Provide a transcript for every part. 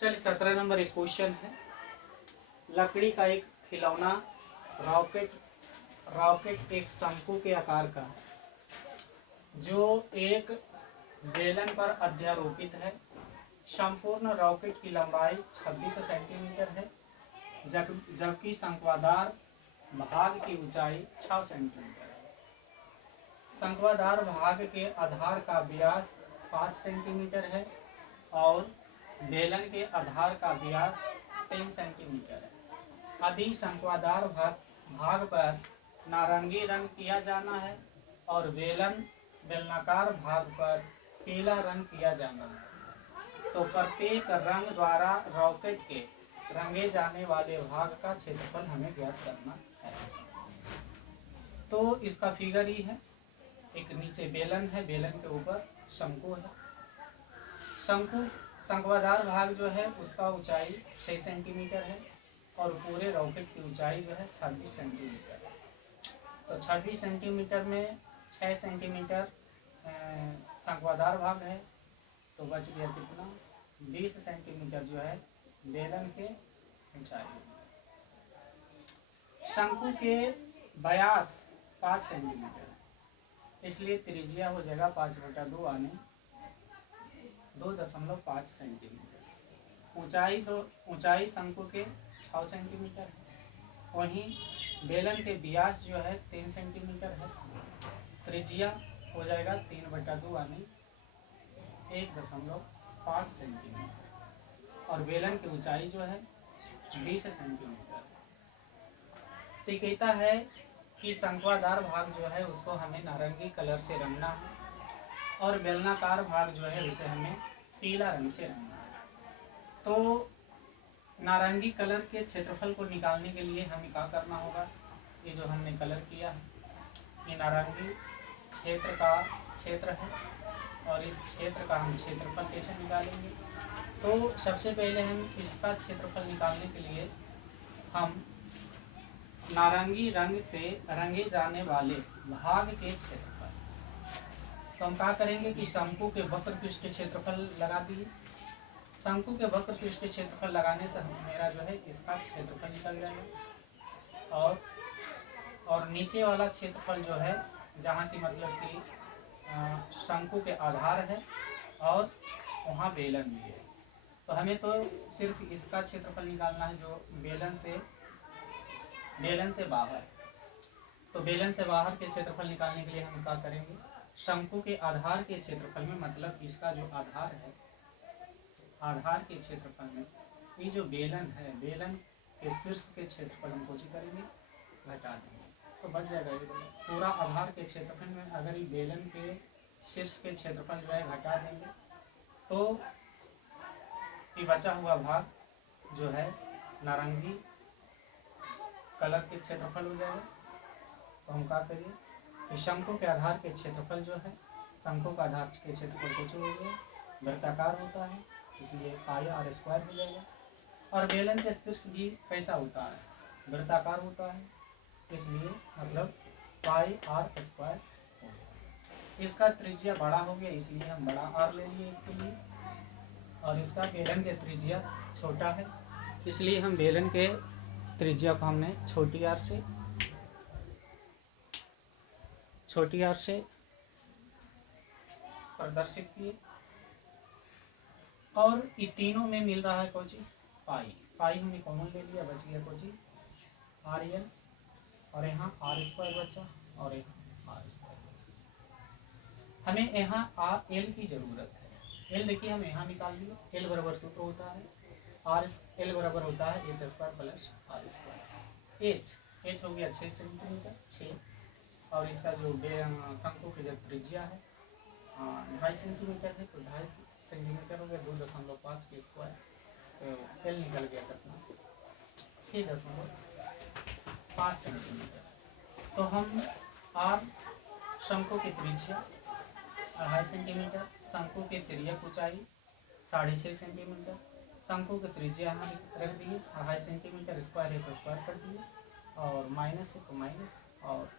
चलिए 17 नंबर एक क्वेश्चन है। लकड़ी का एक खिलौना रॉकेट रॉकेट एक शंकु के आकार का है जो एक बेलन पर अध्यारोपित है। संपूर्ण रॉकेट की लंबाई 26 सेंटीमीटर है जबकि शंक्वाकार भाग की ऊंचाई 6 सेंटीमीटर है। शंक्वाकार भाग के आधार का व्यास 5 सेंटीमीटर है और बेलन के आधार का व्यास 3 सेंटीमीटर है। यदि शंक्वाकार भाग पर नारंगी रंग किया जाना है और बेलनाकार भाग पर पीला रंग किया जाना है तो प्रत्येक रंग द्वारा रॉकेट के रंगे जाने वाले भाग का क्षेत्रफल हमें ज्ञात करना है। तो इसका फिगर ही है। एक नीचे बेलन है, बेलन के ऊपर शंकु है। शंक्वाकार भाग जो है उसका ऊंचाई 6 सेंटीमीटर है और पूरे रॉकेट की ऊंचाई जो है 26 सेंटीमीटर है। तो 26 सेंटीमीटर में 6 सेंटीमीटर शंक्वाकार भाग है तो बच गया कितना, 20 सेंटीमीटर जो है बेलन के ऊंचाई। शंकु के व्यास 5 सेंटीमीटर इसलिए त्रिज्या हो जाएगा 5/2 आने 2.5 सेंटीमीटर। ऊंचाई शंकु के 6 सेंटीमीटर है। वहीं बेलन के व्यास जो है 3 सेंटीमीटर है। त्रिज्या हो जाएगा 3/2 आने 1.5 सेंटीमीटर और बेलन की ऊंचाई जो है 20 सेंटीमीटर। तो कहता है कि शंक्वाकार भाग जो है उसको हमें नारंगी कलर से रंगना है और बेलनाकार भाग जो है उसे हमें पीला रंग से रंगना है। तो नारंगी कलर के क्षेत्रफल को निकालने के लिए हमें क्या करना होगा, ये जो हमने कलर किया है ये नारंगी क्षेत्र का क्षेत्र है और इस क्षेत्र का हम क्षेत्रफल कैसे निकालेंगे। तो सबसे पहले हम इसका क्षेत्रफल निकालने के लिए हम नारंगी रंग से रंगे जाने वाले भाग के क्षेत्रफल, तो हम क्या करेंगे कि शंकु के वक्र पृष्ठ क्षेत्रफल लगा दिए। शंकु के वक्र पृष्ठ क्षेत्रफल लगाने से मेरा जो है इसका क्षेत्रफल निकल जाएगा और नीचे वाला क्षेत्रफल जो है जहाँ की मतलब कि शंकु के आधार है और वहाँ बेलन भी है। तो हमें तो सिर्फ इसका क्षेत्रफल निकालना है जो बेलन से बाहर। तो बेलन से बाहर के क्षेत्रफल निकालने के लिए हम क्या करेंगे, शंकु के आधार के क्षेत्रफल में मतलब इसका जो आधार है आधार के क्षेत्रफल में ये जो बेलन है बेलन के शीर्ष के क्षेत्रफल हम कोशिश करेंगे घटा देंगे तो बच जाएगा ये पूरा आधार के क्षेत्रफल में। अगर ये बेलन के शीर्ष के क्षेत्रफल जो है घटा देंगे तो ये बचा हुआ भाग जो है नारंगी कलर के क्षेत्रफल हो जाएगा। तो हम क्या करिए कि शंकु के आधार के क्षेत्रफल जो है शंकु का आधार के क्षेत्रफल कुछ हो गया, वृत्ताकार होता है इसलिए πr² हो जाएगा। और बेलन के शीर्ष भी कैसा होता है, वृत्ताकार होता है इसलिए मतलब πr²। इसका त्रिज्या बड़ा हो गया इसलिए हम बड़ा r ले लिए इसके लिए और इसका बेलन के त्रिज्या छोटा है इसलिए हम बेलन के त्रिज्या को हमने छोटी आर से प्रदर्शित किए। और ये तीनों में मिल रहा है कोची पाई हमने कॉमन ले लिया, बच गया कोची RL और यहाँ r² बचा और यहाँ r² बचा। हमें यहाँ L की जरूरत है। L देखिए हम यहाँ निकाल लिए। L बराबर सूत्र होता है L बराबर होता है h² + r²। h हो गया 6 सेंटीमीटर 6 और इसका जो शंकु की जब त्रिज्या है 2.5 सेंटीमीटर है तो 2.5 सेंटीमीटर हो गया 2.5 के स्क्वायर। तो L निकल गया कितना 6.5 सेंटीमीटर। तो हम R शंकु की त्रिज्या 2.5 सेंटीमीटर, शंकु की तिर्यक ऊंचाई 6.5 सेंटीमीटर, शंकु की त्रिज्या यहाँ रख दिए 2.5 सेंटीमीटर, स्क्वायर है तो स्क्वायर कर दिए और माइनस है तो माइनस। और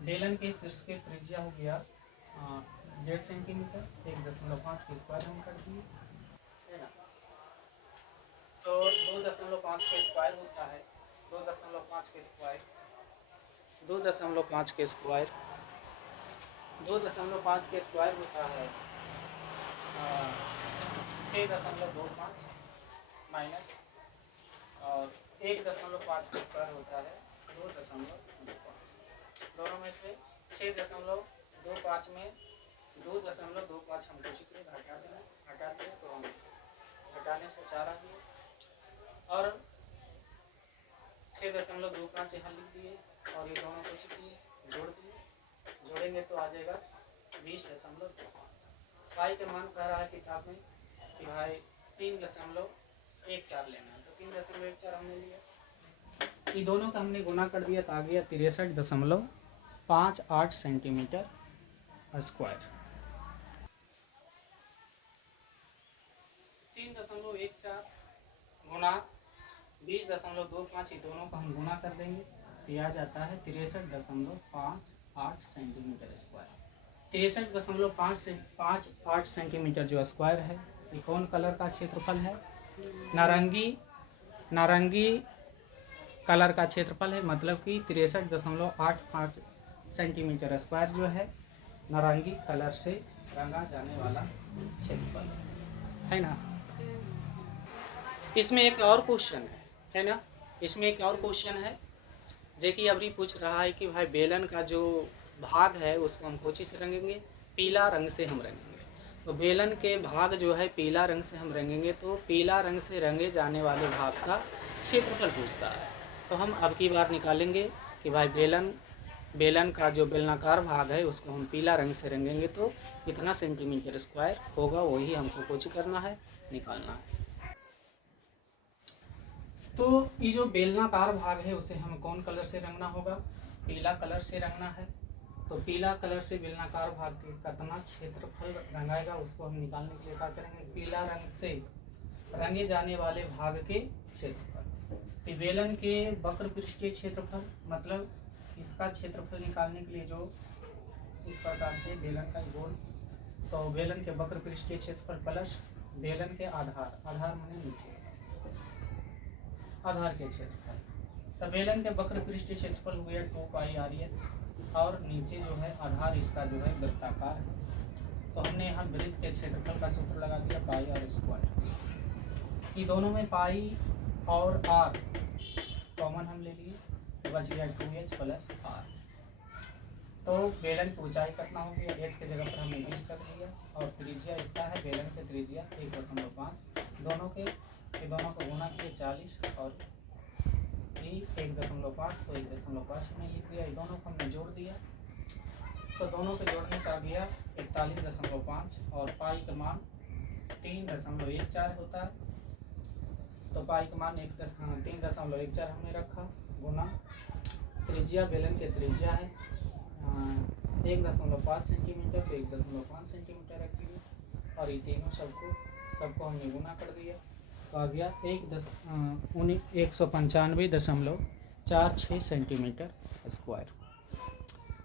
बेलन के शीर्ष के त्रिज्या हो गया 1.5 सेंटीमीटर 1.5 के स्क्वायर हम कर दिए। तो 2.5 के स्क्वायर होता है, 2.5 के स्क्वायर, 2.5 के स्क्वायर, 2.5 के स्क्वायर होता है 6.25 माइनस, और 1.5 का स्क्वायर होता है 2.25। दोनों में से 6.25 में 2.25 हमको चित्र हटा देना, हटाते हैं तो हम हटाने से 4 आ गया, और 6.25 यहाँ लिख दिए, और ये दोनों को चित्र जोड़ दिए, जोड़ेंगे तो आ जाएगा 20.25। पाई के मान कह रहा है किताब में कि भाई 3.14 लेना है, तो 3.14 हमने लिया, ये दोनों का हमने गुना कर दिया तो आ गया 63.58 सेंटीमीटर स्क्वायर। 3.14 गुना 20.25, ये दोनों का हम गुना कर देंगे तो यह आ जाता है 63.58 सेंटीमीटर स्क्वायर। 63.58 सेंटीमीटर जो स्क्वायर है, ये कौन कलर का क्षेत्रफल है? नारंगी कलर का क्षेत्रफल है, मतलब कि 63.85 सेंटीमीटर स्क्वायर जो है नारंगी कलर से रंगा जाने वाला क्षेत्रफल है ना। इसमें एक और क्वेश्चन है ना, इसमें एक और क्वेश्चन है जो कि अभी पूछ रहा है कि भाई बेलन का जो भाग है उसको हम कौन से रंगेंगे? पीला रंग से हम रंगेंगे। तो बेलन के भाग जो है पीला रंग से हम रंगेंगे, तो पीला रंग से रंगे जाने वाले भाग का क्षेत्रफल पूछता है। तो हम अब की बार निकालेंगे कि भाई बेलन का जो बेलनाकार भाग है उसको हम पीला रंग से रंगेंगे तो कितना सेंटीमीटर स्क्वायर होगा, वही हमको कुछ करना है, निकालना है। तो ये जो बेलनाकार भाग है उसे हम कौन कलर से रंगना होगा? पीला कलर से रंगना है। तो पीला कलर से बेलनाकार भाग के कितना क्षेत्रफल रंगाएगा उसको हम निकालने के लिए क्या करेंगे? पीला रंग से रंगे जाने वाले भाग के क्षेत्रफल। तो बेलन के वक्र पृष्ठीय क्षेत्रफल, मतलब इसका क्षेत्रफल निकालने के लिए जो इस प्रकार से बेलन का गोल, तो बेलन के वक्र पृष्ठीय क्षेत्रफल प्लस बेलन के आधार माने नीचे आधार के क्षेत्रफल। तो बेलन के वक्र पृष्ठीय क्षेत्रफल हो गया 2πr/h, और नीचे जो है आधार इसका जो है वृत्ताकार है, तो हमने यहाँ वृत्त के क्षेत्रफल का सूत्र लगा दिया πr²। ये दोनों में पाई और r कॉमन हम ले लिए तो बच गया 2h + r। तो बेलन की ऊंचाई कितना हो गया? h के जगह पर हमने 20 रख दिया, और त्रिज्या इसका है बेलन की त्रिज्या 1.5, दोनों को गुना किए 40, और 1.5 तो 1.5 हमने लिख दिया। ये दोनों को हमने जोड़ दिया, तो दोनों के जोड़ने से आ गया 41.5, और पाई का मान 3.14 होता है। तो पाई का मान 3.14 हमने रखा, गुना त्रिज्या बेलन के त्रिज्या है 1.5 सेंटीमीटर, तो 1.5 सेंटीमीटर रख दिए, और ये तीनों सबको हमने गुना कर दिया तो आ गया 195.46 सेंटीमीटर स्क्वायर।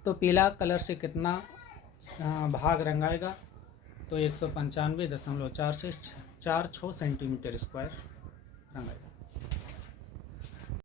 तो पीला कलर से कितना भाग रंगाएगा? तो 195.46 सेंटीमीटर स्क्वायर रंगाएगा।